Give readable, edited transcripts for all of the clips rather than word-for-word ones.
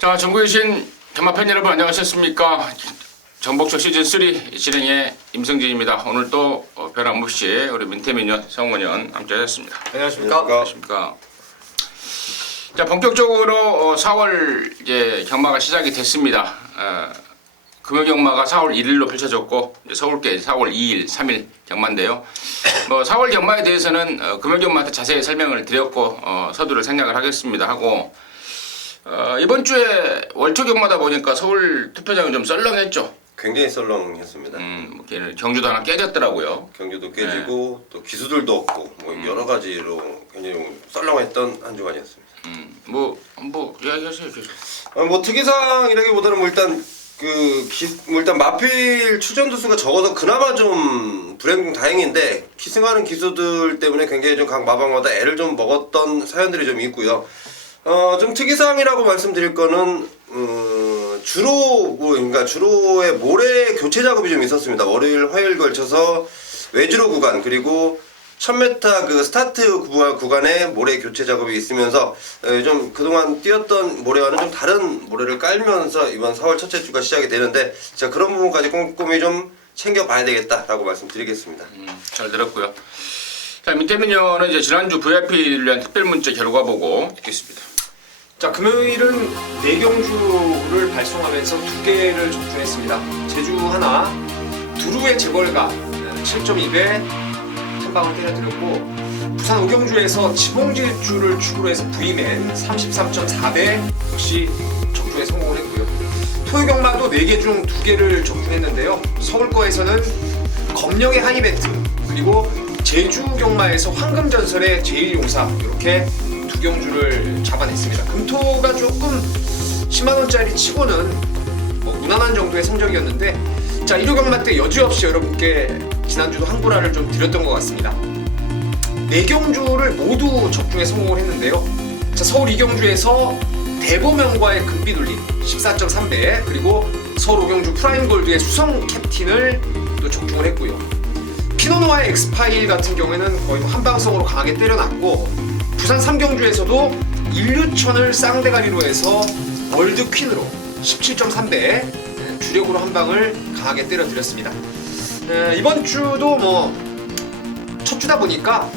자, 전국에 계신 경마 팬 여러분 안녕하셨습니까? 정복초 시즌3 진행의 임성진입니다. 오늘 또 변함없이 우리 민태민연, 성원연 함께하셨습니다. 안녕하십니까? 안녕하십니까? 자, 본격적으로 4월 이제 경마가 시작이 됐습니다. 금요 경마가 4월 1일로 펼쳐졌고 서울께 4월 2일, 3일 경마인데요. 4월 경마에 대해서는 금요 경마한테 자세히 설명을 드렸고 서두를 생략을 하겠습니다 하고 이번 주에 월초 경마다 보니까 서울 투표장이 좀 썰렁했죠. 굉장히 썰렁했습니다. 경주도 하나 깨졌더라고요. 경주도 깨지고 또 기수들도 없고 뭐 여러 가지로 굉장히 썰렁했던 한 주간이었습니다. 뭐 이야기하세요 계속. 뭐 특이사항이라기보다는 뭐 일단 마필 추천두 수가 적어서 그나마 좀 다행인데 기승하는 기수들 때문에 굉장히 좀 각 마방마다 애를 좀 먹었던 사연들이 좀 있고요. 좀 특이사항이라고 말씀드릴 거는 주로의 모래 교체 작업이 좀 있었습니다. 월요일, 화요일 걸쳐서 외주로 구간 그리고 1000m 그 스타트 구간에 모래 교체 작업이 있으면서 좀 그동안 뛰었던 모래와는 좀 다른 모래를 깔면서 이번 4월 첫째 주가 시작이 되는데 제가 그런 부분까지 꼼꼼히 좀 챙겨봐야 되겠다라고 말씀드리겠습니다. 잘 들었고요. 자, 민태민연은 이제 지난주 VIP를 위한 특별문자 결과 보고 듣겠습니다. 자, 금요일은 4경주를 발송하면서 2개를 접근했습니다. 제주 하나, 두루의 재벌가 7.2배 한 방을 때려드렸고, 부산 5경주에서 지봉질주를 축으로 해서 V맨 33.4배 역시 적중에 성공을 했고요. 토요경마도 4개 중 2개를 접근했는데요. 서울 거에서는 검령의 하이베트 그리고 제주 경마에서 황금전설의 제일용사 이렇게 2경주를 잡아냈습니다. 금토가 조금 10만원짜리 치고는 뭐 무난한 정도의 성적이었는데, 자, 1호 경마 때 여지없이 여러분께 지난주도 한구라를 좀 드렸던 것 같습니다. 4경주를 모두 적중에 성공을 했는데요. 자, 서울 2경주에서 대보명과의 금빛 울림 14.3배 그리고 서울 5경주 프라임골드의 수성 캡틴을 또 적중을 했고요. 피노노와의 엑스파일 같은 경우에는 거의 한방성으로 강하게 때려놨고, 부산 3경주에서도 인류천을 쌍대가리로 해서 월드 퀸으로 17.3배 주력으로 한 방을 강하게 때려드렸습니다. 이번 주도 뭐 첫 주다 보니까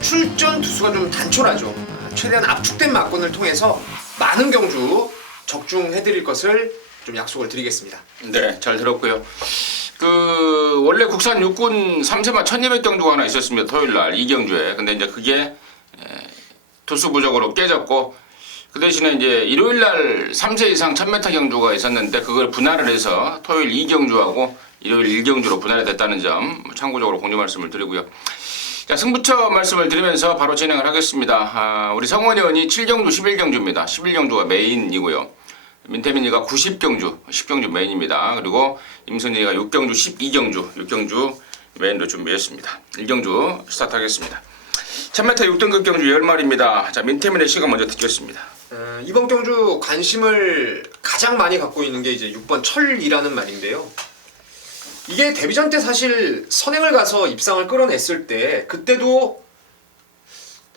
출전 두수가 좀 단촐하죠. 최대한 압축된 막권을 통해서 많은 경주 적중해드릴 것을 좀 약속을 드리겠습니다. 네, 잘 들었고요. 원래 국산 육군 3세마 1200경주가 하나 있었습니다. 토요일날 2경주에. 근데 이제 그게 투수 부족으로 깨졌고, 그 대신에 이제 일요일날 3세 이상 1000m 경주가 있었는데 그걸 분할을 해서 토요일 2경주하고 일요일 1경주로 분할이 됐다는 점 참고적으로 공유 말씀을 드리고요. 자, 승부처 말씀을 드리면서 바로 진행을 하겠습니다. 우리 성원 의원이 7경주 11경주입니다. 11경주가 메인이고요. 민태민이가 90경주 10경주 메인입니다. 그리고 임선희가 6경주 12경주 6경주 메인으로 준비했습니다. 1경주 스타트하겠습니다. 1000m 6등급 경주 10마리입니다. 자, 민태민의 시간 먼저 듣겠습니다. 이번 경주 관심을 가장 많이 갖고 있는 게 이제 6번 철이라는 말인데요. 이게 데뷔전 때 사실 선행을 가서 입상을 끌어냈을 때 그때도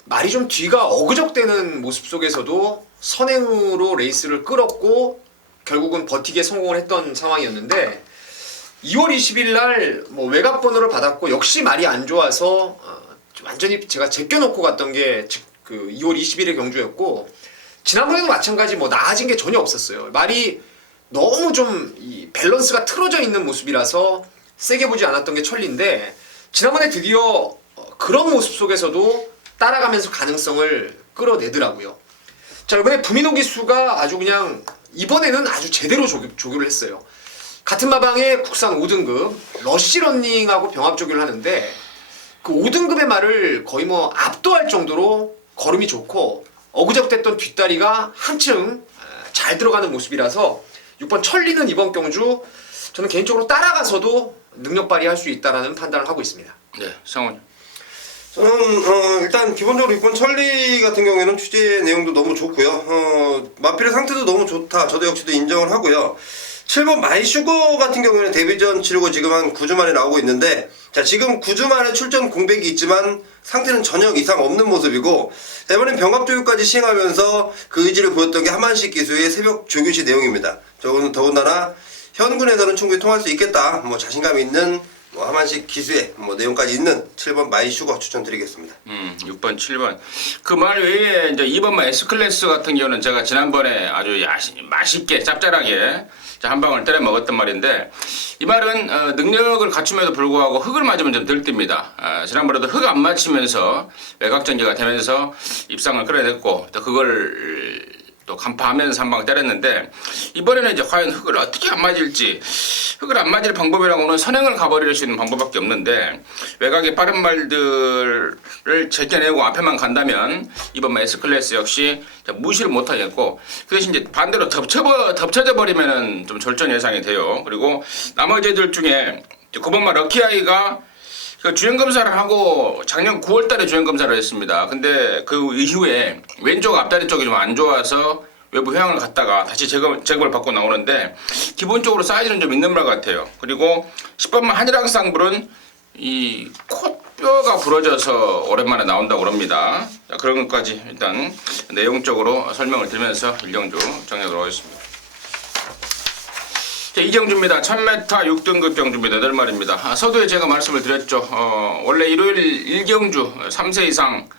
말이 좀 뒤가 어그적대는 모습 속에서도 선행으로 레이스를 끌었고 결국은 버티기에 성공을 했던 상황이었는데, 2월 20일 날 뭐 외곽 번호를 받았고 역시 말이 안 좋아서 완전히 제가 제껴놓고 갔던 게 그 2월 20일의 경주였고, 지난번에도 마찬가지 뭐 나아진 게 전혀 없었어요. 말이 너무 좀 이 밸런스가 틀어져 있는 모습이라서 세게 보지 않았던 게 천리인데, 지난번에 드디어 그런 모습 속에서도 따라가면서 가능성을 끌어내더라고요. 자, 이번에 부민호 기수가 아주 그냥 이번에는 아주 제대로 조교를 했어요. 같은 마방에 국산 5등급 러쉬런닝하고 병합 조교를 하는데, 그 5등급의 말을 거의 뭐 압도할 정도로 걸음이 좋고 어그적댔던 뒷다리가 한층 잘 들어가는 모습이라서 6번 천리는 이번 경주 저는 개인적으로 따라가서도 능력 발휘할 수 있다는 판단을 하고 있습니다. 네, 성원. 저는 일단 기본적으로 6번 천리 같은 경우에는 취재 내용도 너무 좋고요. 마필의 상태도 너무 좋다. 저도 역시도 인정을 하고요. 7번 마이슈거 같은 경우에는 데뷔전 치르고 지금 한 9주 만에 나오고 있는데 자, 지금 9주 만에 출전 공백이 있지만 상태는 전혀 이상 없는 모습이고, 자, 이번엔 병합조교까지 시행하면서 그 의지를 보였던 게 하만식 기수의 새벽 조교시 내용입니다. 저거는 더군다나 현군에서는 충분히 통할 수 있겠다, 뭐 자신감 있는 뭐 하만식 기수의 뭐 내용까지 있는 7번 마이슈거 추천드리겠습니다. 6번, 7번. 그 말 외에 이제 2번만 S클래스 같은 경우는 제가 지난번에 아주 맛있게 짭짤하게 한 방울 때려 먹었단 말인데, 이 말은 능력을 갖춤에도 불구하고 흙을 맞으면 좀 덜 뜹니다. 지난번에도 흙 안 맞히면서 외곽전개가 되면서 입상을 끌어냈고, 또 그걸 또 간파하면서 한 방 때렸는데, 이번에는 이제 과연 흙을 어떻게 안 맞을지, 흙을 안 맞을 방법이라고는 선행을 가버릴 수 있는 방법밖에 없는데, 외곽의 빠른 말들을 제껴내고 앞에만 간다면 이번 S클래스 역시 무시를 못하겠고, 그 대신 이제 반대로 덮쳐져 버리면은 좀 절전 예상이 돼요. 그리고 나머지 애들 중에 9번마 럭키아이가 그 주행검사를 하고 작년 9월달에 주행검사를 했습니다. 근데 그 이후에 왼쪽 앞다리 쪽이 좀 안 좋아서 외부 회항을 갔다가 다시 제거를 받고 나오는데, 기본적으로 사이즈는 좀 있는 말 같아요. 그리고 10번만 한일항 쌍불은 이 콧뼈가 부러져서 오랜만에 나온다고 합니다. 자, 그런 것까지 일단 내용적으로 설명을 드리면서 일경주 정리하도록 하겠습니다. 자, 이경주입니다. 1000m 6등급 경주입니다. 8마리입니다. 서두에 제가 말씀을 드렸죠. 원래 일요일 일경주 3세 이상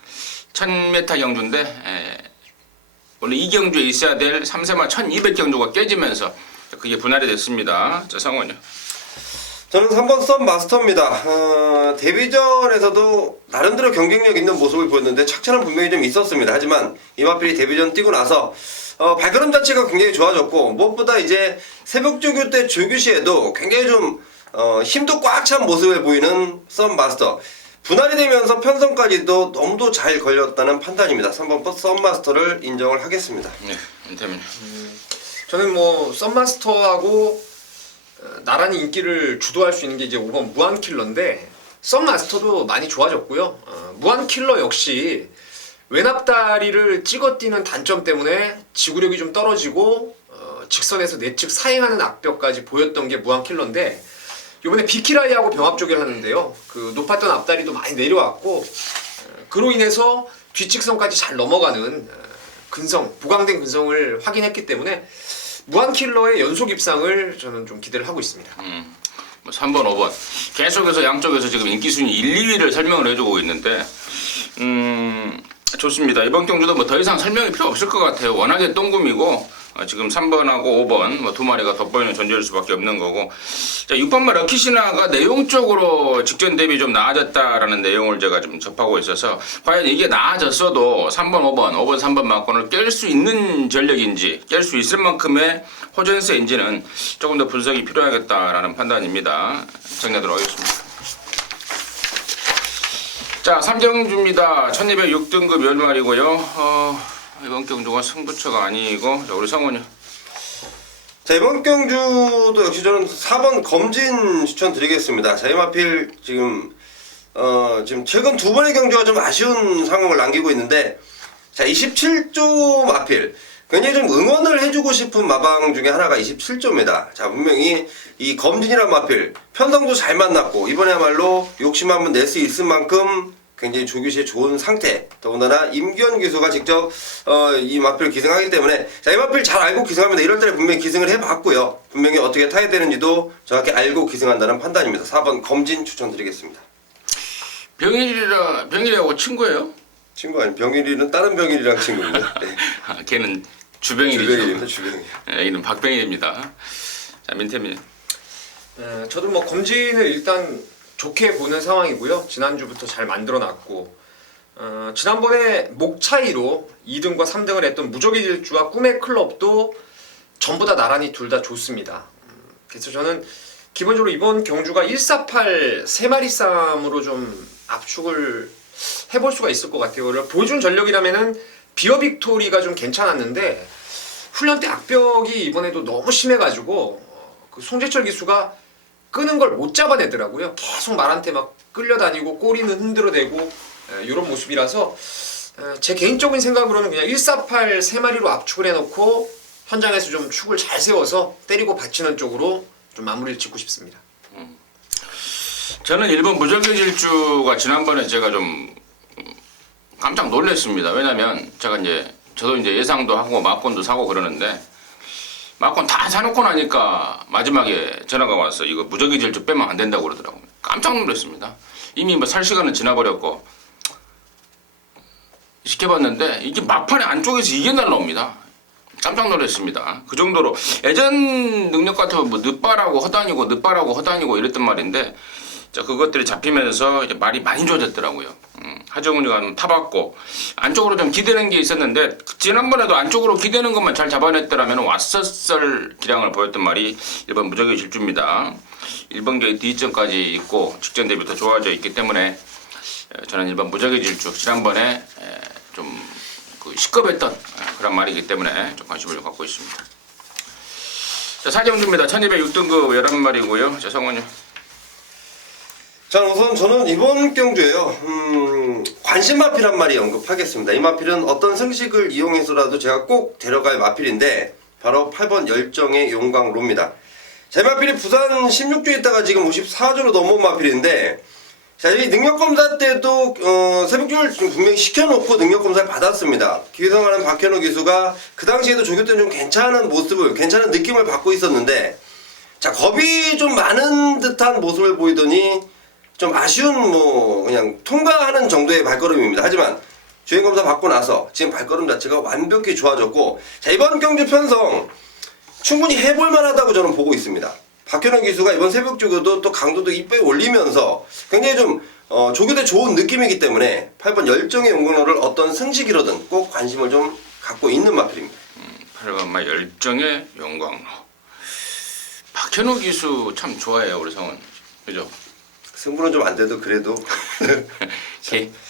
1000m 경주인데, 원래 이 경주에 있어야 될 3세마 1200 경주가 깨지면서 그게 분할이 됐습니다. 자, 성원이요. 저는 3번 썸 마스터입니다. 데뷔전에서도 나름대로 경쟁력 있는 모습을 보였는데 착차는 분명히 좀 있었습니다. 하지만 이마필이 데뷔전 뛰고 나서 발걸음 자체가 굉장히 좋아졌고, 무엇보다 이제 새벽 조교 때 조교 시에도 굉장히 좀 힘도 꽉 찬 모습을 보이는 썸 마스터. 분할이 되면서 편성까지도 너무도 잘 걸렸다는 판단입니다. 3번 썸 마스터를 인정을 하겠습니다. 네, 인터뷰. 저는 뭐 썸마스터하고 나란히 인기를 주도할 수 있는 게 이제 5번 무한킬러인데, 썸마스터도 많이 좋아졌고요. 무한킬러 역시 외납다리를 찍어 뛰는 단점 때문에 지구력이 좀 떨어지고 직선에서 내측 사행하는 악벽까지 보였던 게 무한킬러인데, 이번에 비키라이하고 병합조교를 하는데요. 그 높았던 앞다리도 많이 내려왔고, 그로 인해서 뒷직선까지 잘 넘어가는 부강된 근성을 확인했기 때문에 무한킬러의 연속 입상을 저는 좀 기대를 하고 있습니다. 3번, 5번 계속해서 양쪽에서 지금 인기순위 1, 2위를 설명을 해주고 있는데, 좋습니다. 이번 경주도 뭐 더 이상 설명이 필요 없을 것 같아요. 워낙에 똥금이고, 지금 3번하고 5번 뭐 두 마리가 돋보이는 존재일 수밖에 없는 거고, 자, 6번마 럭키시나가 내용적으로 직전 대비 좀 나아졌다라는 내용을 제가 좀 접하고 있어서, 과연 이게 나아졌어도 3번, 5번, 3번 막권을 깰 수 있는 전력인지, 깰 수 있을 만큼의 호전세인지는 조금 더 분석이 필요하겠다라는 판단입니다. 정리하도록 하겠습니다. 자, 3경주입니다. 1206등급 10마리고요. 이번 경주가 승부처가 아니고, 자, 우리 성원이. 자, 이번 경주도 역시 저는 4번 검진 추천드리겠습니다. 자, 이마필 지금 최근 두 번의 경주가 좀 아쉬운 상황을 남기고 있는데, 자, 27조 마필. 굉장히 좀 응원을 해주고 싶은 마방 중에 하나가 27조입니다. 자, 분명히 이 검진이란 마필 편성도 잘 만났고, 이번에야말로 욕심 한번 낼 수 있을 만큼 굉장히 조교시에 좋은 상태. 더군다나 임기현 기수가 직접 이 마필을 기승하기 때문에, 자, 이 마필 잘 알고 기승합니다. 1월달에 분명히 기승을 해봤고요. 분명히 어떻게 타야 되는지도 정확히 알고 기승한다는 판단입니다. 4번 검진 추천드리겠습니다. 병일이하고 친구예요? 친구 아니, 병일이는 다른 병일이랑 친구입니다. 네. 걔는 주병일이죠. 주병일입니다. 주병일. 여기는 박병일입니다. 자, 민태민. 저도 뭐 검진을 일단 좋게 보는 상황이고요. 지난주부터 잘 만들어놨고, 지난번에 목 차이로 2등과 3등을 했던 무적의 질주와 꿈의 클럽도 전부 다 나란히 둘 다 좋습니다. 그래서 저는 기본적으로 이번 경주가 148 3마리 싸움으로 좀 압축을 해볼 수가 있을 것 같아요. 보여준 전력이라면은 비어 빅토리가 좀 괜찮았는데, 훈련 때 악벽이 이번에도 너무 심해가지고 그 송재철 기수가 끄는 걸 못 잡아내더라고요. 계속 말한테 막 끌려다니고 꼬리는 흔들어대고 이런 모습이라서, 제 개인적인 생각으로는 그냥 148 3마리로 압축을 해놓고 현장에서 좀 축을 잘 세워서 때리고 받치는 쪽으로 좀 마무리를 짓고 싶습니다. 저는 일본 무적의 질주가 지난번에 제가 좀 깜짝 놀랐습니다. 왜냐면 제가 저도 이제 예상도 하고 막권도 사고 그러는데 막권 다 사놓고 나니까 마지막에 전화가 와서 이거 무적의 질주 빼면 안 된다고 그러더라고요. 깜짝 놀랐습니다. 이미 뭐 살 시간은 지나버렸고 시켜봤는데 이게 막판에 안쪽에서 이게 날라옵니다. 깜짝 놀랐습니다. 그 정도로 예전 능력 같으면 뭐 늦바라고 허다니고 이랬단 말인데 자, 그것들이 잡히면서 이제 말이 많이 좋아졌더라고요. 하정훈이가 타봤고 안쪽으로 좀 기대는 게 있었는데 지난번에도 안쪽으로 기대는 것만 잘 잡아냈더라면 왔었을 기량을 보였던 말이 일본 무적의 질주입니다. 일본 게이트 2점까지 있고 직전 대비 더 좋아져 있기 때문에 저는 일본 무적의 질주 지난번에 좀 시급했던 그런 말이기 때문에 좀 관심을 좀 갖고 있습니다. 자, 사경주입니다. 1206등급 11마리고요. 자, 성원이. 자, 우선 저는 이번 경주에요. 관심 마필 한 마리 언급하겠습니다. 이 마필은 어떤 승식을 이용해서라도 제가 꼭 데려갈 마필인데 바로 8번 열정의 용광로입니다. 제 마필이 부산 16주에 있다가 지금 54주로 넘어온 마필인데 자, 이 능력검사 때도 새벽주를 분명히 시켜놓고 능력검사를 받았습니다. 기성하는 박현우 기수가 그 당시에도 조교 때는 좀 괜찮은 모습을, 괜찮은 느낌을 받고 있었는데 자, 겁이 좀 많은 듯한 모습을 보이더니 좀 아쉬운 그냥 통과하는 정도의 발걸음입니다. 하지만 주행검사 받고 나서 지금 발걸음 자체가 완벽히 좋아졌고 자, 이번 경주 편성 충분히 해볼 만하다고 저는 보고 있습니다. 박현우 기수가 이번 새벽 조교도 또 강도도 이쁘게 올리면서 굉장히 좀 조교대 좋은 느낌이기 때문에 8번 열정의 용광로를 어떤 승식이로든 꼭 관심을 좀 갖고 있는 마필입니다. 8번 열정의 용광로. 박현우 기수 참 좋아해요, 우리 성은. 그죠? 승부는 좀 안 돼도 그래도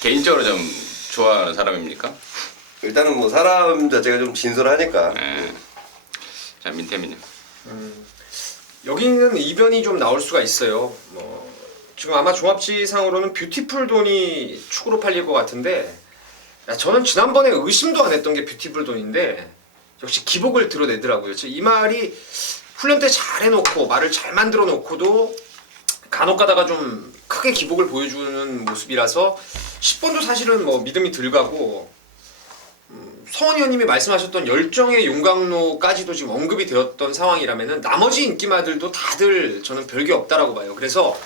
개인적으로 좀 좋아하는 사람입니까? 일단은 뭐 사람 자체가 좀 진솔하니까. 네. 자, 민태민님. 여기는 이변이 좀 나올 수가 있어요. 지금 아마 종합지상으로는 뷰티풀 돈이 축으로 팔릴 것 같은데 저는 지난번에 의심도 안 했던 게 뷰티풀 돈인데 역시 기복을 드러내더라고요. 이 말이 훈련 때 잘 해놓고 말을 잘 만들어 놓고도 간혹 가다가 좀 크게 기복을 보여주는 모습이라서 10번도 사실은 믿음이 들가고 성원 의원님이 말씀하셨던 열정의 용광로까지도 지금 언급이 되었던 상황이라면은 나머지 인기마들도 다들 저는 별게 없다라고 봐요. 그래서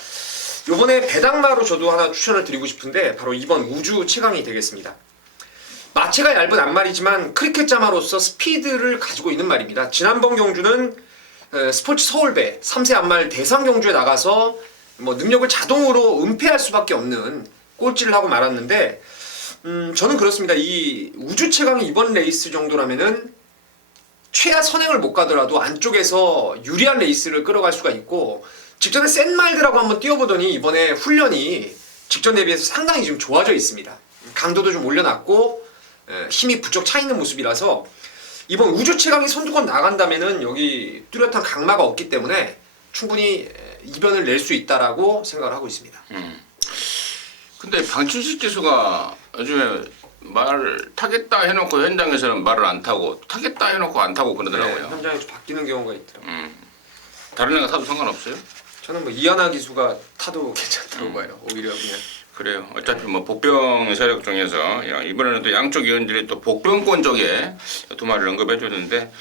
요번에 배당마로 저도 하나 추천을 드리고 싶은데 바로 이번 우주 최강이 되겠습니다. 마체가 얇은 앞말이지만 크리켓자마로서 스피드를 가지고 있는 말입니다. 지난번 경주는 스포츠 서울배 3세 앞말 대상 경주에 나가서 능력을 자동으로 은폐할 수밖에 없는 꼴찌를 하고 말았는데 저는 그렇습니다. 이 우주 최강이 이번 레이스 정도라면은 최하 선행을 못 가더라도 안쪽에서 유리한 레이스를 끌어갈 수가 있고 직전에 센 말들하고 한번 뛰어보더니 이번에 훈련이 직전 대비해서 상당히 지금 좋아져 있습니다. 강도도 좀 올려놨고 힘이 부쩍 차 있는 모습이라서 이번 우주 최강이 선두권 나간다면은 여기 뚜렷한 강마가 없기 때문에 충분히 이변을 낼 수 있다라고 생각을 하고 있습니다. 근데 방춘식 기수가 요즘에 말 타겠다 해놓고 현장에서는 말을 안 타고 타겠다 해놓고 안 타고 그러더라고요. 네, 현장에서 바뀌는 경우가 있더라고요. 다른 애가 타도 상관없어요? 저는 이하나 기수가 타도 괜찮다고 봐요. 오히려 그냥. 그래요. 어차피 복병 세력 중에서 이번에는 또 양쪽 위원들이 또 복병권 쪽에 두 마리를 언급해 줬는데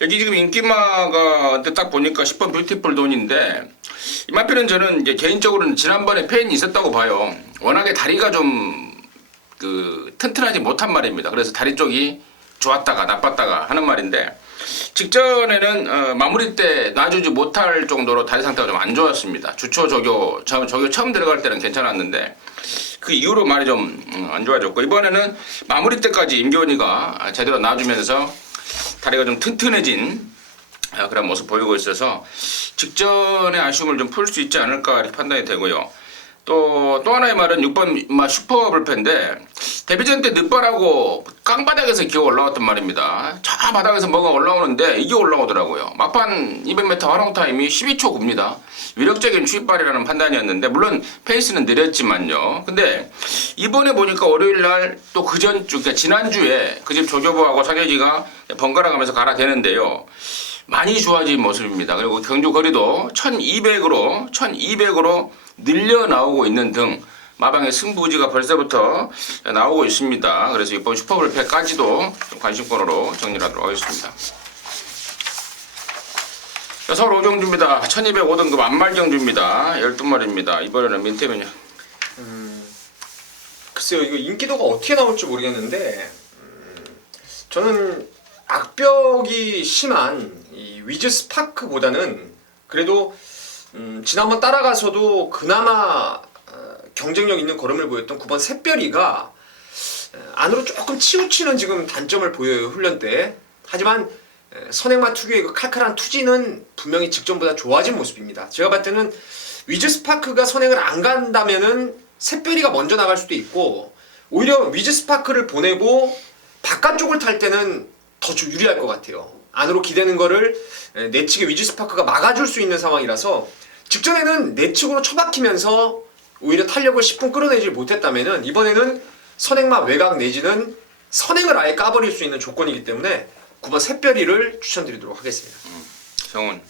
여기 지금 인기마가 딱 보니까 10번 뷰티풀 돈인데 이 마필은 저는 이제 개인적으로는 지난번에 페인이 있었다고 봐요. 워낙에 다리가 좀 튼튼하지 못한 말입니다. 그래서 다리 쪽이 좋았다가 나빴다가 하는 말인데 직전에는 마무리 때 놔주지 못할 정도로 다리 상태가 좀 안 좋았습니다. 주초 조교 처음 들어갈 때는 괜찮았는데 그 이후로 말이 좀 안 좋아졌고 이번에는 마무리 때까지 임교원이가 제대로 놔주면서 다리가 좀 튼튼해진 그런 모습 보이고 있어서 직전의 아쉬움을 좀 풀 수 있지 않을까 이렇게 판단이 되고요. 또 하나의 말은 6번 슈퍼 불펜인데 데뷔전 때 늦바라고 깡바닥에서 기어 올라왔단 말입니다. 저 바닥에서 뭐가 올라오는데 이게 올라오더라고요. 막판 200m 활용 타임이 12초 9입니다. 위력적인 추입발이라는 판단이었는데 물론 페이스는 느렸지만요. 근데 이번에 보니까 월요일날 또 그러니까 지난주에 그 집 조교부하고 상혁이가 번갈아 가면서 갈아대는데요. 많이 좋아진 모습입니다. 그리고 경주 거리도 1200으로 늘려 나오고 있는 등 마방의 승부지가 벌써부터 나오고 있습니다. 그래서 이번 슈퍼블패까지도 관심권으로 정리하도록 하겠습니다. 서울 오경주입니다. 1205등급 안말경주입니다. 12마리입니다. 이번에는 민태면요. 글쎄요, 이거 인기도가 어떻게 나올지 모르겠는데 저는 악벽이 심한 이 위즈 스파크보다는 그래도 지난번 따라가서도 그나마 경쟁력 있는 걸음을 보였던 9번 샛별이가 안으로 조금 치우치는 지금 단점을 보여요, 훈련 때. 하지만 선행마 특유의 그 칼칼한 투지는 분명히 직전보다 좋아진 모습입니다. 제가 봤을 때는 위즈 스파크가 선행을 안 간다면은 샛별이가 먼저 나갈 수도 있고, 오히려 위즈 스파크를 보내고 바깥쪽을 탈 때는 더 유리할 것 같아요. 안으로 기대는 거를 내측의 위즈 스파크가 막아줄 수 있는 상황이라서 직전에는 내측으로 처박히면서 오히려 탄력을 10분 끌어내지 못했다면은 이번에는 선행마 외곽 내지는 선행을 아예 까버릴 수 있는 조건이기 때문에 9번 샛별이를 추천드리도록 하겠습니다. 성훈.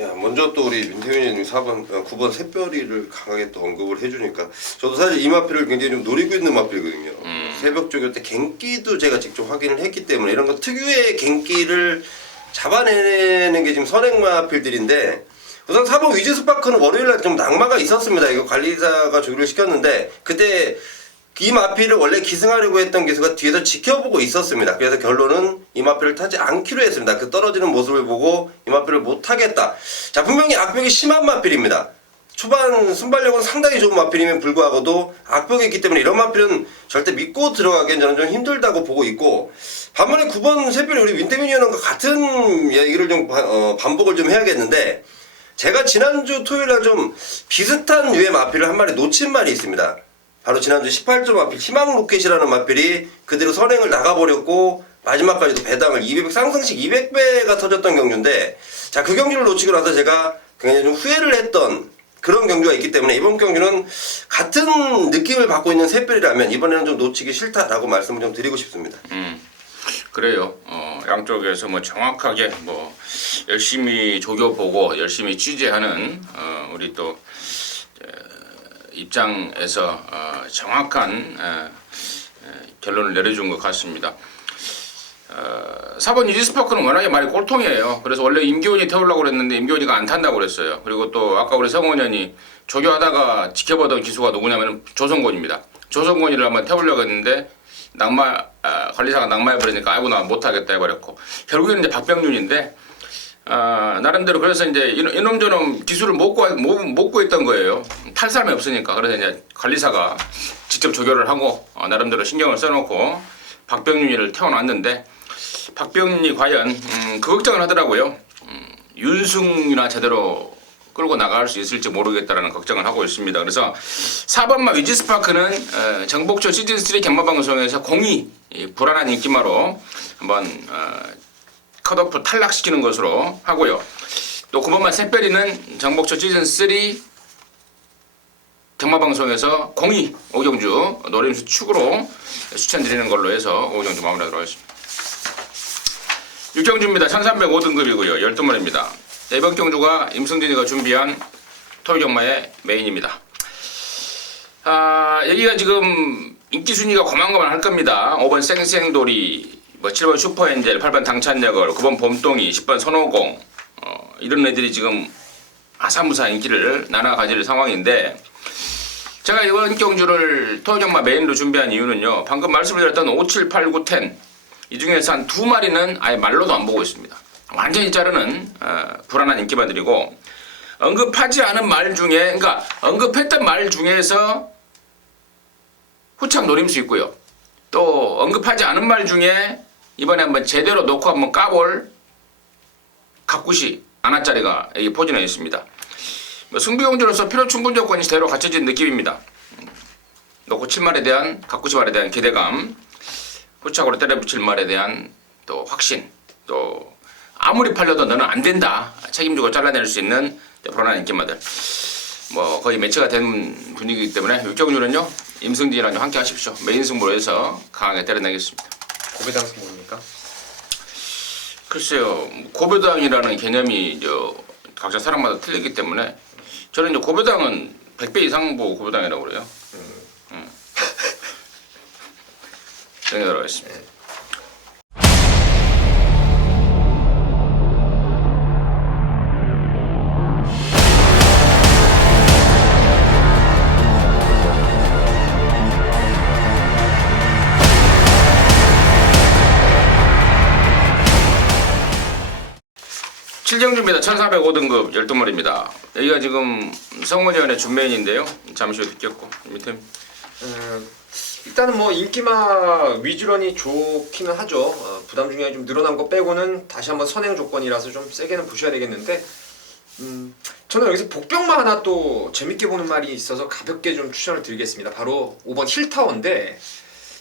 야, 먼저 또 우리 민태민님 9번 샛별이를 강하게 또 언급을 해주니까 저도 사실 이 마필을 굉장히 좀 노리고 있는 마필이거든요. 새벽 쪽일 때 갱기도 제가 직접 확인을 했기 때문에 이런 거 특유의 갱기를 잡아내는 게 지금 선행 마필들인데, 우선 4번 위즈 스파크는 월요일날 좀 낙마가 있었습니다. 이거 관리사가 조율을 시켰는데 그때 이 마필을 원래 기승하려고 했던 기수가 뒤에서 지켜보고 있었습니다. 그래서 결론은 이 마필을 타지 않기로 했습니다. 그 떨어지는 모습을 보고 이 마필을 못 타겠다. 자, 분명히 악벽이 심한 마필입니다. 초반 순발력은 상당히 좋은 마필임에 불구하고도 악벽이 있기 때문에 이런 마필은 절대 믿고 들어가기엔 저는 좀 힘들다고 보고 있고, 반면에 9번 샛별이 우리 민태민이 형과 같은 얘기를 좀 반복을 좀 해야겠는데, 제가 지난주 토요일날 좀 비슷한 류의 마필을 한 마리 놓친 말이 있습니다. 바로 지난주 18점 마필 희망 로켓이라는 마필이 그대로 선행을 나가버렸고 마지막까지도 배당을 200 상승식 200배가 터졌던 경주인데, 자, 그 경주를 놓치고 나서 제가 굉장히 좀 후회를 했던 그런 경주가 있기 때문에 이번 경주는 같은 느낌을 받고 있는 샛별이라면 이번에는 좀 놓치기 싫다라고 말씀을 좀 드리고 싶습니다. 그래요. 양쪽에서 뭐 정확하게 뭐 열심히 조교보고 열심히 취재하는 우리 또 입장에서 정확한 결론을 내려준 것 같습니다. 4번 위즈 스파크는 워낙에 말이 꼴통이에요. 그래서 원래 임기훈이 태우려고 그랬는데 임기훈이가 안 탄다고 그랬어요. 그리고 또 아까 우리 성원현이 조교하다가 지켜보던 기수가 누구냐면 조성곤입니다. 조성곤이를 한번 태우려고 했는데 관리사가 낙마해버리니까 아이고 나 못하겠다 해버렸고, 결국에는 이제 박병윤인데 나름대로 그래서 이제 이놈저놈 기술을 못 구했던 거예요. 탈 사람이 없으니까. 그래서 이제 관리사가 직접 조교를 하고 나름대로 신경을 써놓고 박병윤이를 태워놨는데, 박병윤이 과연 그 걱정을 하더라고요. 윤승이나 제대로 끌고 나갈 수 있을지 모르겠다라는 걱정을 하고 있습니다. 그래서 4번마 위즈 스파크는 정복초 시즌3 경마방송에서 공이 불안한 인기마로 한번 컷오프 탈락시키는 것으로 하고요. 또 9번마 샛별이는 정복초 시즌3 경마방송에서 공이 오경주 노림수 축으로 추천드리는 걸로 해서 오경주 마무리하도록 하겠습니다. 6경주입니다. 1305등급이고요. 12마리입니다. 이번 경주가 임승진이가 준비한 토요경마의 메인입니다. 여기가 지금 인기 순위가 고만고만 할 겁니다. 5번 쌩쌩돌이, 7번 슈퍼엔젤, 8번 당찬여걸, 9번 봄동이, 10번 선호공, 이런 애들이 지금 아사무사 인기를 나눠 가질 상황인데, 제가 이번 경주를 토요경마 메인으로 준비한 이유는요, 방금 말씀을 드렸던 5, 7, 8, 9, 10, 이 중에서 한 2마리는 아예 말로도 안 보고 있습니다. 완전히 자르는 불안한 인기마들이고, 언급하지 않은 말 중에, 그러니까 언급했던 말 중에서 후창 노림수 있고요. 또 언급하지 않은 말 중에 이번에 한번 제대로 놓고 한번 까볼 각구시 안아짜리가 여기 포진해 있습니다. 승부용주로서 필요 충분 조건이 제대로 갖춰진 느낌입니다. 놓고 칠 말에 대한 각구시 말에 대한 기대감, 후착으로 때려붙일 말에 대한 또 확신, 또 아무리 팔려도 너는 안 된다 책임지고 잘라낼 수 있는 불안한 인기마들, 거의 매치가 된 분위기이기 때문에 6경주는요 임승진이랑 함께 하십시오. 메인 승부로 해서 강하게 때려내겠습니다. 고배당 승부입니까? 글쎄요, 고배당이라는 개념이 각자 사람마다 틀리기 때문에 저는 이제 고배당은 100배 이상 보고 고배당이라고 그래요. 정리하도록 하겠습니다. 칠경주입니다. 1405등급 12마리입니다. 여기가 지금 성원위원회 준메인인데요. 잠시 후 듣겠고 밑에 일단은 뭐 인기마 위주런이 좋기는 하죠. 부담 중량이 좀 늘어난 거 빼고는 다시 한번 선행 조건이라서 좀 세게는 보셔야 되겠는데 저는 여기서 복병마 하나 또 재밌게 보는 말이 있어서 가볍게 좀 추천을 드리겠습니다. 바로 5번 힐타워인데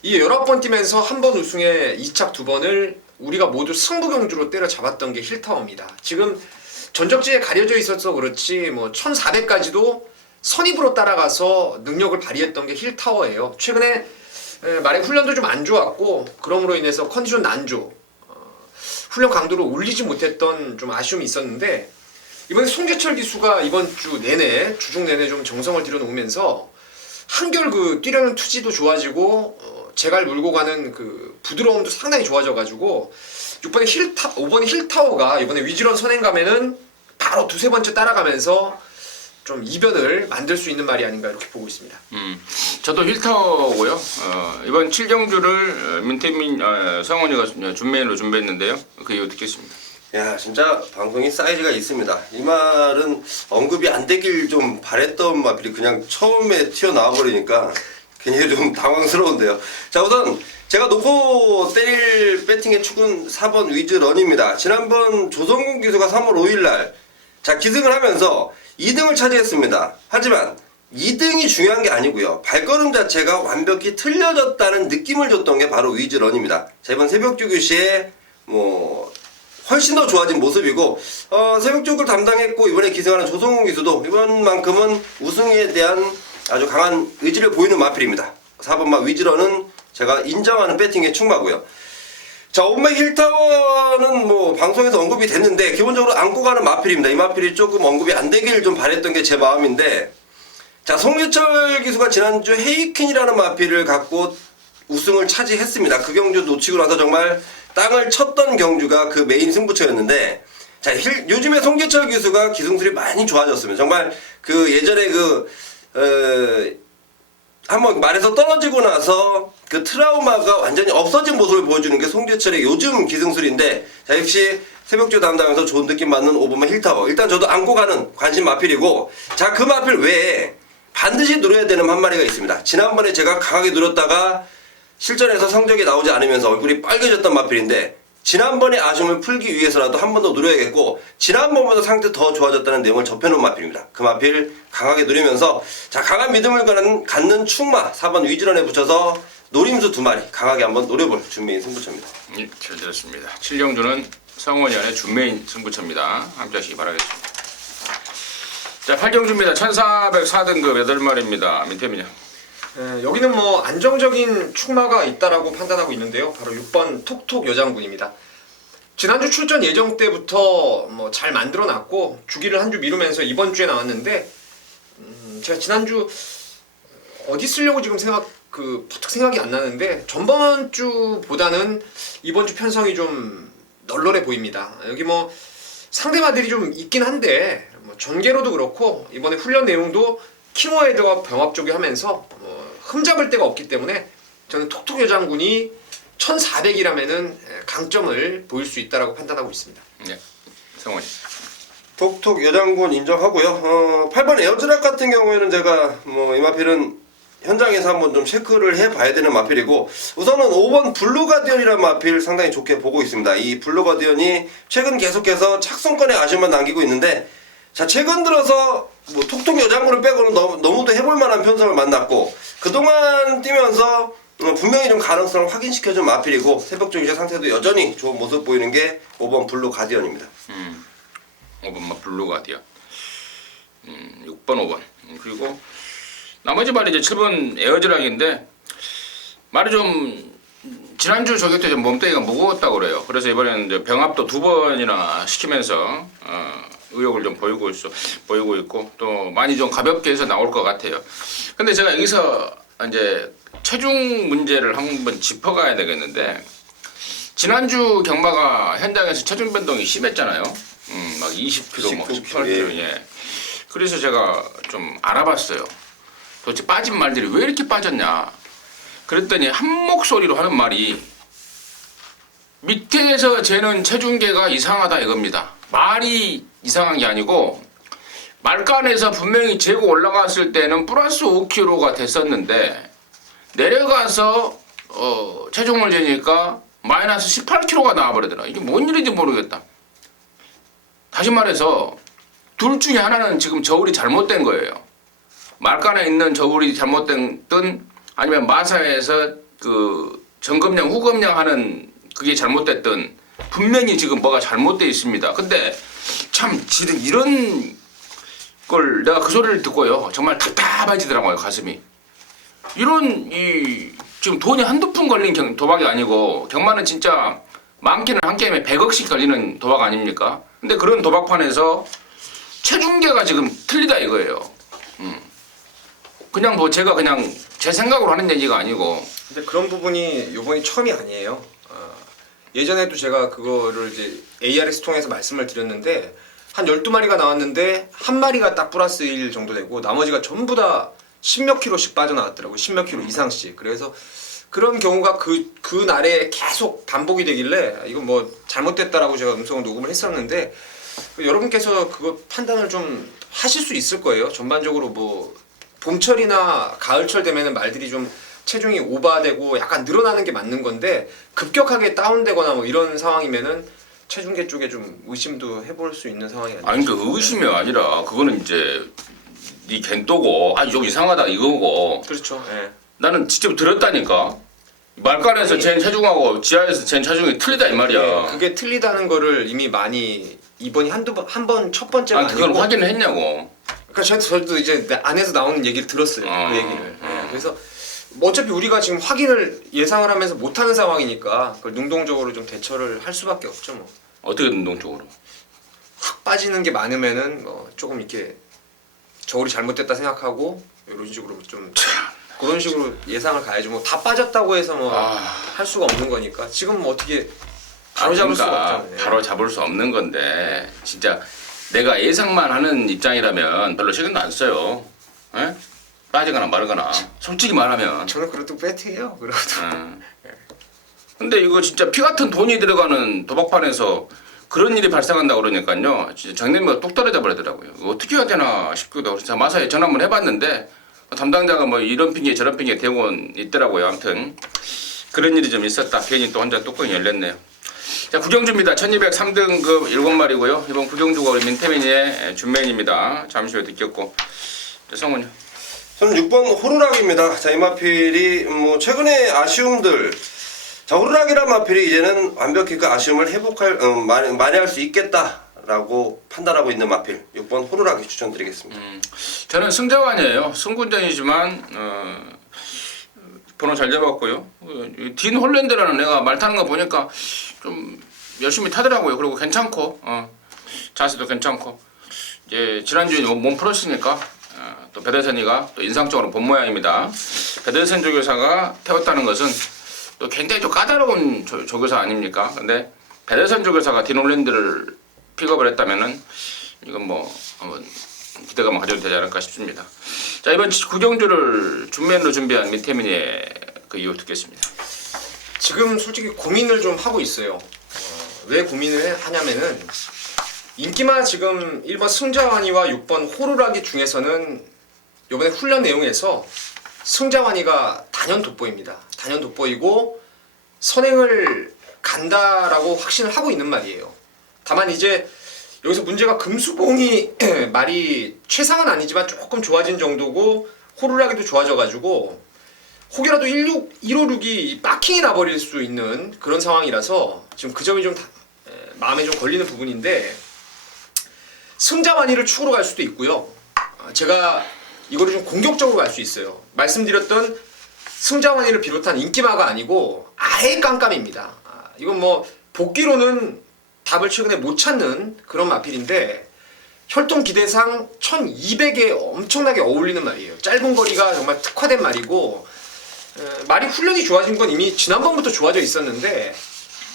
이게 19번 뛰면서 한 번 우승에 2착 2번을 우리가 모두 승부경주로 때려잡았던 게 힐타워입니다. 지금 전적지에 가려져 있어서 그렇지 뭐 1400까지도 선입으로 따라가서 능력을 발휘했던 게 힐타워예요. 최근에 말에 훈련도 좀 안 좋았고 그러므로 인해서 컨디션 난조, 훈련 강도를 올리지 못했던 좀 아쉬움이 있었는데 이번에 송재철 기수가 이번 주 내내 주중 내내 좀 정성을 들여놓으면서 한결 그 뛰려는 투지도 좋아지고 제갈 물고 가는 그 부드러움도 상당히 좋아져가지고 5번의 힐타워가 이번에 위즈런 선행 가면은 바로 두세 번째 따라가면서 좀 이변을 만들 수 있는 말이 아닌가 이렇게 보고 있습니다. 저도 힐타워고요. 이번 7경주를 민태민 성원이가 준메인으로 준비했는데요. 그 이후 듣겠습니다. 야 진짜 방송이 사이즈가 있습니다. 이 말은 언급이 안 되길 좀 바랬던 마필이 그냥 처음에 튀어나와 버리니까 굉장히 좀 당황스러운데요. 자 우선 제가 놓고 때릴 배팅의 축은 4번 위즈런입니다. 지난번 조성근 기수가 3월 5일날 자 기승을 하면서 2등을 차지했습니다. 하지만 2등이 중요한 게 아니고요. 발걸음 자체가 완벽히 틀려졌다는 느낌을 줬던 게 바로 위즈런입니다. 자 이번 새벽주교 시에 뭐 훨씬 더 좋아진 모습이고 새벽주교를 담당했고 이번에 기승하는 조성근 기수도 이번만큼은 우승에 대한 아주 강한 의지를 보이는 마필입니다. 4번마 위즈런은 제가 인정하는 배팅의 축마고요. 자 5번마 힐타워는 뭐 방송에서 언급이 됐는데 기본적으로 안고 가는 마필입니다. 이 마필이 조금 언급이 안 되길 좀 바랬던 게 제 마음인데 자 송재철 기수가 지난주 헤이퀸이라는 마필을 갖고 우승을 차지했습니다. 그 경주 놓치고 나서 정말 땅을 쳤던 경주가 그 메인 승부처였는데 자 요즘에 송재철 기수가 기승술이 많이 좋아졌습니다. 정말 그 예전에 한번 말에서 떨어지고 나서 그 트라우마가 완전히 없어진 모습을 보여주는 게 송재철의 요즘 기승술인데 자 역시 새벽주 담당하면서 좋은 느낌 받는 5번마 힐타워 일단 저도 안고 가는 관심 마필이고 자 그 마필 외에 반드시 누려야 되는 한 마리가 있습니다. 지난번에 제가 강하게 누렸다가 실전에서 성적이 나오지 않으면서 얼굴이 빨개졌던 마필인데 지난번의 아쉬움을 풀기 위해서라도 한 번 더 누려야겠고 지난번보다 상태 더 좋아졌다는 내용을 접해놓은 마필입니다. 그 마필 강하게 누리면서 자 강한 믿음을 갖는 충마 4번 위즈런에 붙여서 노림수 2마리 강하게 한번 노려볼 준메인 승부처입니다. 잘 들었습니다. 7경주는 성원위원회 준메인 승부처입니다. 함께 하시기 바라겠습니다. 자 8경주입니다. 1404등급 8마리입니다. 민태민이요. 여기는 뭐 안정적인 축마가 있다라고 판단하고 있는데요. 바로 6번 톡톡 여장군입니다. 지난주 출전 예정 때부터 뭐 잘 만들어놨고 주기를 한 주 미루면서 이번 주에 나왔는데 제가 지난주 어디 쓰려고 지금 퍼뜩 생각이 안 나는데 전번 주보다는 이번 주 편성이 좀 널널해 보입니다. 여기 뭐 상대마들이 좀 있긴 한데 뭐 전개로도 그렇고 이번에 훈련 내용도 킹워헤드와 병합 쪽이 하면서 흠잡을 데가 없기 때문에 저는 톡톡 여장군이 1400이라면은 강점을 보일 수 있다라고 판단하고 있습니다. 네, 성원이. 톡톡 여장군 인정하고요. 8번 에어드랍 같은 경우에는 제가 뭐 이 마필은 현장에서 한번 좀 체크를 해봐야 되는 마필이고 우선은 5번 블루가디언이라는 마필 상당히 좋게 보고 있습니다. 이 블루가디언이 최근 계속해서 착순권의 아쉬움만 남기고 있는데 자 최근 들어서 뭐 톡톡 여장군을 빼고는 너무도 해볼 만한 편성을 만났고 그동안 뛰면서 분명히 좀 가능성을 확인시켜준 마필이고 새벽주기자 상태도 여전히 좋은 모습 보이는 게 5번 블루 가디언입니다. 5번마 블루 가디언. 6번 5번. 그리고 나머지 말이 이제 7번 에어드락인데 말이 좀 지난주 저격 때 좀 몸뚱이가 무거웠다고 그래요. 그래서 이번에는 이제 병합도 2번이나 시키면서 의욕을 좀 보이고 있고 또 많이 좀 가볍게 해서 나올 것 같아요. 근데 제가 여기서 이제 체중 문제를 한번 짚어가야 되겠는데 지난주 경마가 현장에서 체중 변동이 심했잖아요. 막 20kg, 막 18kg. 예. 그래서 제가 좀 알아봤어요. 도대체 빠진 말들이 왜 이렇게 빠졌냐. 그랬더니 한 목소리로 하는 말이 밑에서 재는 체중계가 이상하다 이겁니다. 말이 이상한 게 아니고 말간에서 분명히 재고 올라갔을 때는 플러스 5kg가 됐었는데 내려가서 체중을 재니까 마이너스 18kg가 나와버리더라. 이게 뭔 일인지 모르겠다. 다시 말해서 둘 중에 하나는 지금 저울이 잘못된 거예요. 말간에 있는 저울이 잘못됐든 아니면 마사에서 그 점검량 후검량 하는 그게 잘못됐든 분명히 지금 뭐가 잘못되어 있습니다. 근데 참 지금 이런 걸 내가 그 소리를 듣고요 정말 답답해지더라고요. 가슴이. 이런 지금 돈이 한두 푼 걸린 도박이 아니고 경마는 진짜 많게는 한 게임에 100억씩 걸리는 도박 아닙니까? 근데 그런 도박판에서 체중계가 지금 틀리다 이거예요. 그냥 뭐 제가 그냥 제 생각으로 하는 얘기가 아니고. 근데 그런 부분이 이번이 처음이 아니에요. 예전에도 제가 그거를 이제 ARS 통해서 말씀을 드렸는데 한 12마리가 나왔는데 한 마리가 딱 플러스 1 정도 되고 나머지가 전부 다 10몇 킬로씩 빠져나왔더라고요. 10몇 킬로 이상씩. 그래서 그런 경우가 그 날에 계속 반복이 되길래 이건 뭐 잘못됐다라고 제가 음성을 녹음을 했었는데 여러분께서 그거 판단을 좀 하실 수 있을 거예요. 전반적으로 뭐 봄철이나 가을철 되면은 말들이 좀 체중이 오버되고 약간 늘어나는 게 맞는 건데 급격하게 다운되거나 뭐 이런 상황이면은 체중계 쪽에 좀 의심도 해볼 수 있는 상황이 아니에요. 아니 그 의심이 아니라 그거는 이제 네 겐또고 좀 이상하다 이거고. 그렇죠. 예. 나는 직접 들었다니까. 말간에서 잰 체중하고 지하에서 잰 체중이 틀리다 이 말이야. 예, 그게 틀리다는 거를 이미 많이 이번이 한 번 첫 번째가 아니 그걸 아니고 확인을 했냐고. 그러니까 저도 이제 안에서 나오는 얘기를 들었어요. 그 얘기를. 예, 그래서 뭐 어차피 우리가 지금 확인을 예상을 하면서 못하는 상황이니까 그걸 능동적으로 좀 대처를 할 수밖에 없죠. 뭐. 어떻게 능동적으로? 확 빠지는 게 많으면은 뭐 조금 이렇게 저울이 잘못됐다 생각하고 이런 식으로 좀 그런 식으로 예상을 가야죠. 뭐 다 빠졌다고 해서 뭐 할 수가 없는 거니까 지금 뭐 어떻게 바로 잡을 수가 없잖아요. 바로 잡을 수 없는 건데 진짜 내가 예상만 하는 입장이라면 별로 신경도 안 써요. 에? 빠지거나 마르거나 솔직히 말하면. 저는 그래도 배팅해요. 그래도. 근데 이거 진짜 피 같은 돈이 들어가는 도박판에서 그런 일이 발생한다 그러니까요. 진짜 정내미가 뚝 떨어져 버리더라고요. 어떻게 해야 되나 싶기도 하고 진짜 마사에 전화 한번 해봤는데 담당자가 뭐 이런 핑계 저런 핑계 대고 있더라고요. 아무튼 그런 일이 좀 있었다. 괜히 또 혼자 뚜껑이 열렸네요. 자, 구경주입니다. 1203등급 7마리고요. 이번 구경주가 우리 민태민이의 준맨입니다. 잠시 후에 듣겠고. 자, 성훈이. 저는 6번 호루라기입니다. 자, 이 마필이 뭐 최근에 아쉬움들. 자, 호루라기란 마필이 이제는 완벽히 그 아쉬움을 만회할 수 있겠다라고 판단하고 있는 마필. 6번 호루라기 추천드리겠습니다. 저는 승자완이에요. 승군장이지만 번호 잘 잡았고요. 딘 홀랜드라는 애가 말 타는 거 보니까 좀 열심히 타더라고요. 그리고 괜찮고 자세도 괜찮고 이제 지난주에 몸 풀었으니까 또 배대선이가 또 인상적으로 본 모양입니다. 배대선 조교사가 태웠다는 것은 또 굉장히 좀 까다로운 조교사 아닙니까? 근데 배대선 조교사가 딘 홀랜드를 픽업을 했다면은 이건 뭐 한번 기대감을 가져도 되지 않을까 싶습니다. 자, 이번 구경주를 준맨으로 준비한 민태민의 그 이유 듣겠습니다. 지금 솔직히 고민을 좀 하고 있어요. 왜 고민을 하냐면은 인기마 지금 1번 승자완이와 6번 호루라기 중에서는 이번에 훈련 내용에서 승자완이가 단연 돋보입니다. 단연 돋보이고 선행을 간다라고 확신을 하고 있는 말이에요. 다만 이제 여기서 문제가 금수봉이 말이 최상은 아니지만 조금 좋아진 정도고 호루라기도 좋아져가지고 혹여라도 156이 빠킹이 나버릴 수 있는 그런 상황이라서 지금 그 점이 좀 마음에 좀 걸리는 부분인데 승자완이를 축으로 갈 수도 있고요. 제가 이거를 좀 공격적으로 갈 수 있어요. 말씀드렸던 승자완이를 비롯한 인기마가 아니고 아예 깜깜입니다. 이건 뭐 복귀로는 답을 최근에 못 찾는 그런 마필인데 혈통 기대상 1200에 엄청나게 어울리는 말이에요. 짧은 거리가 정말 특화된 말이고 말이 훈련이 좋아진 건 이미 지난번부터 좋아져 있었는데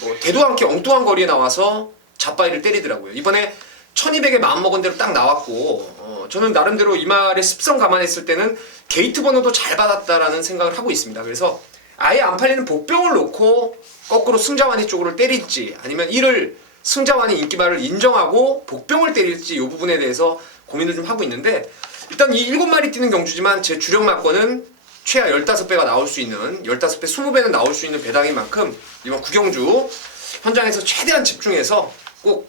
뭐 대도 않게 엉뚱한 거리에 나와서 잡바이를 때리더라고요. 이번에 1200에 마음먹은 대로 딱 나왔고 저는 나름대로 이 말의 습성 감안했을 때는 게이트 번호도 잘 받았다라는 생각을 하고 있습니다. 그래서 아예 안 팔리는 복병을 놓고 거꾸로 승자완이 쪽으로 때릴지 아니면 이를 승자완이 인기말을 인정하고 복병을 때릴지 이 부분에 대해서 고민을 좀 하고 있는데 일단 이 7마리 뛰는 경주지만 제 주력 막권은 최하 15배가 나올 수 있는 15배, 20배는 나올 수 있는 배당인 만큼 이번 구경주 현장에서 최대한 집중해서 꼭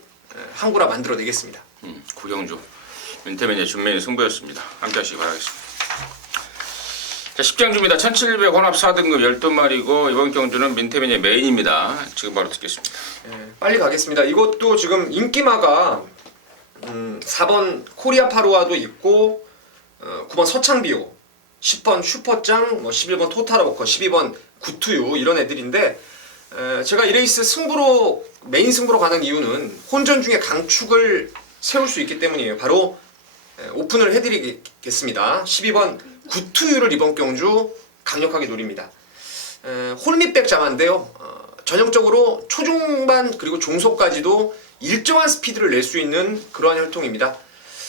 항구라 만들어내겠습니다. 구경주 민태민의 준매인 승부였습니다. 함께 하시기 바라겠습니다. 자, 10경주입니다. 1700 혼합 4등급 12마리고 이번 경주는 민태민의 메인입니다. 지금 바로 듣겠습니다. 빨리 가겠습니다. 이것도 지금 인기마가 4번 코리아 파루아도 있고 9번 서창비오 10번 슈퍼짱, 뭐 11번 토타로커, 12번 구투유 이런 애들인데 제가 이 레이스 승부로 메인 승부로 가는 이유는 혼전 중에 강축을 세울 수 있기 때문이에요. 바로 오픈을 해드리겠습니다. 12번 구투유를 이번 경주 강력하게 노립니다. 홀밑백 자마인데요. 전형적으로 초중반 그리고 종속까지도 일정한 스피드를 낼 수 있는 그러한 혈통입니다.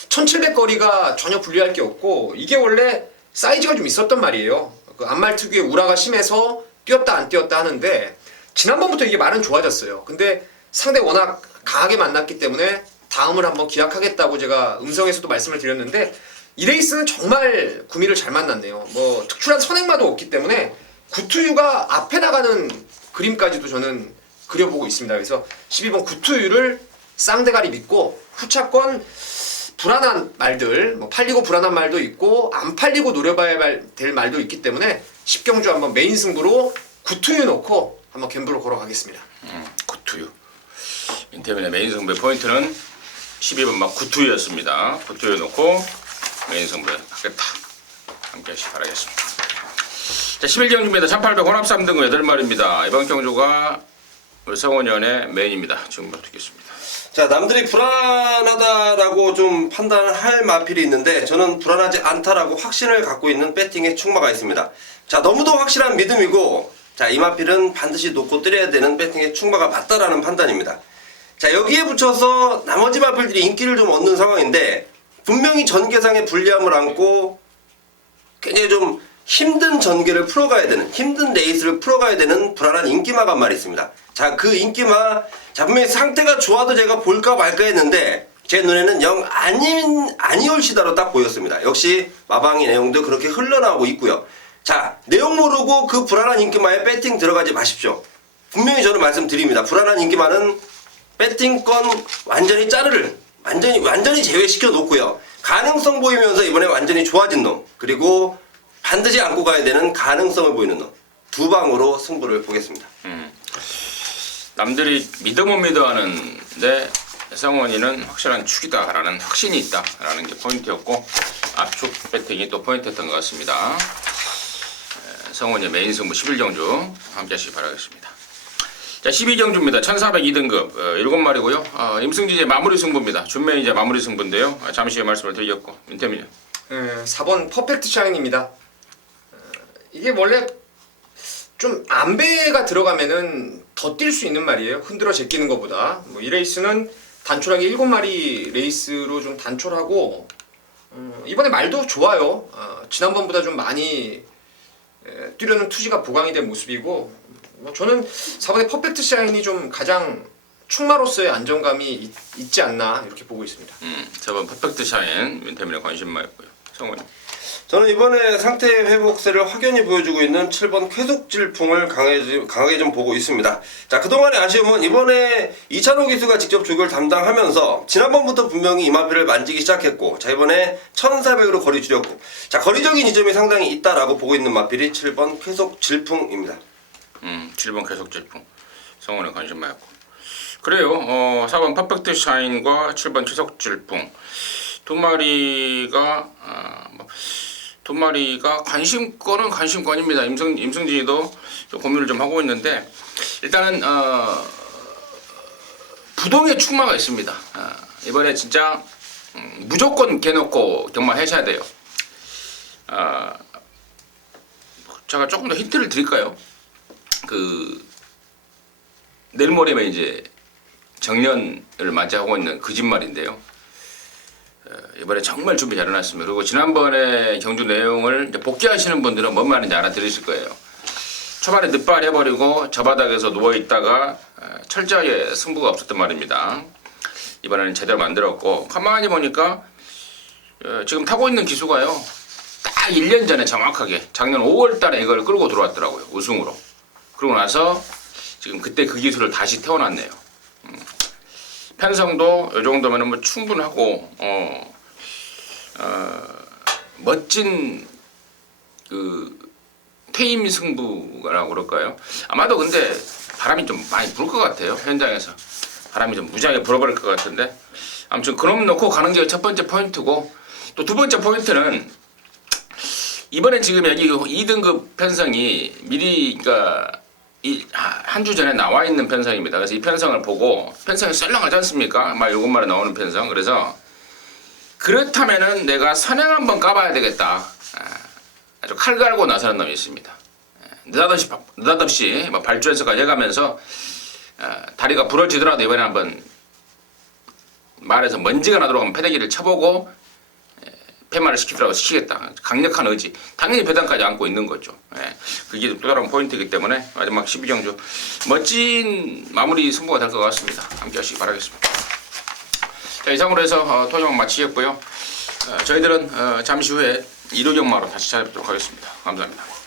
1700 거리가 전혀 불리할 게 없고 이게 원래 사이즈가 좀 있었단 말이에요. 그 앞말 특유의 우라가 심해서 뛰었다 안 뛰었다 하는데 지난번부터 이게 말은 좋아졌어요. 근데 상대 워낙 강하게 만났기 때문에 다음을 한번 기약하겠다고 제가 음성에서도 말씀을 드렸는데 이 레이스는 정말 구미를 잘 만났네요. 뭐 특출한 선행마도 없기 때문에 구투유가 앞에 나가는 그림까지도 저는 그려보고 있습니다. 그래서 12번 구투유를 쌍대가리 믿고 후차권 불안한 말들, 뭐 팔리고 불안한 말도 있고 안 팔리고 노려봐야 될 말도 있기 때문에 10경주 한번 메인 승부로 구투유 놓고 한번 갬블로 걸어가겠습니다. 구투유 민태민의 메인 승부의 포인트는 12번 막 구투유였습니다. 구투유 놓고 메인 승부에 하겠다. 함께 하시기 바라겠습니다. 자, 11경주입니다. 1800 혼합 3등급 8마리입니다. 이번 경주가 우리 성원위원의 메인입니다. 지금부터 듣겠습니다. 자, 남들이 불안하다라고 좀 판단할 마필이 있는데 저는 불안하지 않다라고 확신을 갖고 있는 배팅의 충마가 있습니다. 자, 너무도 확실한 믿음이고 자, 이 마필은 반드시 놓고 때려야 되는 배팅의 충마가 맞다라는 판단입니다. 자, 여기에 붙여서 나머지 마필들이 인기를 좀 얻는 상황인데 분명히 전개상의 불리함을 안고 굉장히 좀 힘든 전개를 풀어가야 되는, 힘든 레이스를 풀어가야 되는 불안한 인기마가 한 마리 있습니다. 자, 그 인기마, 자, 분명히 상태가 좋아도 제가 볼까 말까 했는데 제 눈에는 영 아니올시다로 딱 보였습니다. 역시 마방의 내용도 그렇게 흘러나오고 있고요. 자, 내용 모르고 그 불안한 인기마에 배팅 들어가지 마십시오. 분명히 저는 말씀드립니다. 불안한 인기마는 배팅권 완전히 짜르를 완전히 제외시켜 놓고요. 가능성 보이면서 이번에 완전히 좋아진 놈, 그리고 반드시 안고 가야 되는 가능성을 보이는 놈, 두 방으로 승부를 보겠습니다. 남들이 믿어 못 믿어 하는데 성원이는 확실한 축이다라는 확신이 있다라는 게 포인트였고 압축 배팅이 또 포인트였던 것 같습니다. 성원이의 메인 승부 11경주 함께 하시기 바라겠습니다. 자, 12경주입니다. 1402등급 7마리고요. 임승지제 마무리 승부입니다. 준매 이제 마무리 승부인데요. 잠시 후에 말씀을 드리겠고 민태민요. 4번 퍼펙트 샤인입니다. 이게 원래 좀 안배가 들어가면은 더 뛸 수 있는 말이에요. 흔들어 제끼는 것보다. 뭐 이 레이스는 단촐하게 7마리 레이스로 좀 단촐하고 이번에 말도 좋아요. 지난번보다 좀 많이 뛰려는 투지가 보강이 된 모습이고 저는 4번의 퍼펙트 샤인이 좀 가장 충마로서의 안정감이 있지 않나 이렇게 보고 있습니다. 4번 퍼펙트 샤인 민태민의 관심마였고요. 성원이. 저는 이번에 상태 회복세를 확연히 보여주고 있는 7번 쾌속질풍을 강하게 좀 보고 있습니다. 자, 그동안의 아쉬움은 이번에 이찬호 기수가 직접 조교를 담당하면서 지난번부터 분명히 이마피를 만지기 시작했고 자, 이번에 1400으로 거리 줄였고 자, 거리적인 이점이 상당히 있다라고 보고 있는 마필이 7번 쾌속질풍입니다. 7번 쾌속질풍 성원의 관심마였고 그래요. 4번 퍼펙트 샤인과 7번 쾌속질풍 두 마리가 두 마리가 관심권은 관심권입니다. 임승진이도 좀 고민을 좀 하고 있는데 일단은 부동의 축마가 있습니다. 이번에 진짜 무조건 개놓고 경마하셔야 돼요. 제가 조금 더 힌트를 드릴까요? 내일 모레면 이제 정년을 맞이하고 있는 거짓말인데요. 이번에 정말 준비 잘 해놨습니다. 그리고 지난번에 경주 내용을 이제 복귀하시는 분들은 뭔 말인지 알아들으실 거예요. 초반에 늦발 해버리고 저 바닥에서 누워있다가 철저하게 승부가 없었단 말입니다. 이번에는 제대로 만들었고 가만히 보니까 지금 타고 있는 기수가요. 딱 1년 전에 정확하게 작년 5월 달에 이걸 끌고 들어왔더라고요. 우승으로. 그러고 나서 지금 그때 그 기술을 다시 태워놨네요. 편성도 이 정도면 뭐 충분하고 멋진 퇴임 승부라고 그럴까요? 아마도 근데 바람이 좀 많이 불 것 같아요. 현장에서 바람이 좀 무지하게 불어버릴 것 같은데 아무튼 그럼 놓고 가는 게 첫 번째 포인트고 또 두 번째 포인트는 이번에 지금 여기 2등급 편성이 미리 그러니까 한 주 전에 나와 있는 편성입니다. 그래서 이 편성을 보고 편성이 썰렁하지 않습니까? 막 요것만에 나오는 편성. 그래서 그렇다면은 내가 선행 한번 까봐야 되겠다. 아주 칼 갈고 나서는 놈이 있습니다. 느닷없이 뭐 발주해서까지 해가면서 다리가 부러지더라도 이번에 한번 말해서 먼지가 나도록 한번 패대기를 쳐보고 폐마를 시키더라도 시키겠다. 강력한 의지. 당연히 배당까지 안고 있는 거죠. 그게 또 다른 포인트이기 때문에 마지막 12경주 멋진 마무리 승부가 될 것 같습니다. 함께 하시기 바라겠습니다. 자, 이상으로 해서 토요일 마치겠고요. 저희들은 잠시 후에 1호 경마로 다시 찾아뵙도록 하겠습니다. 감사합니다.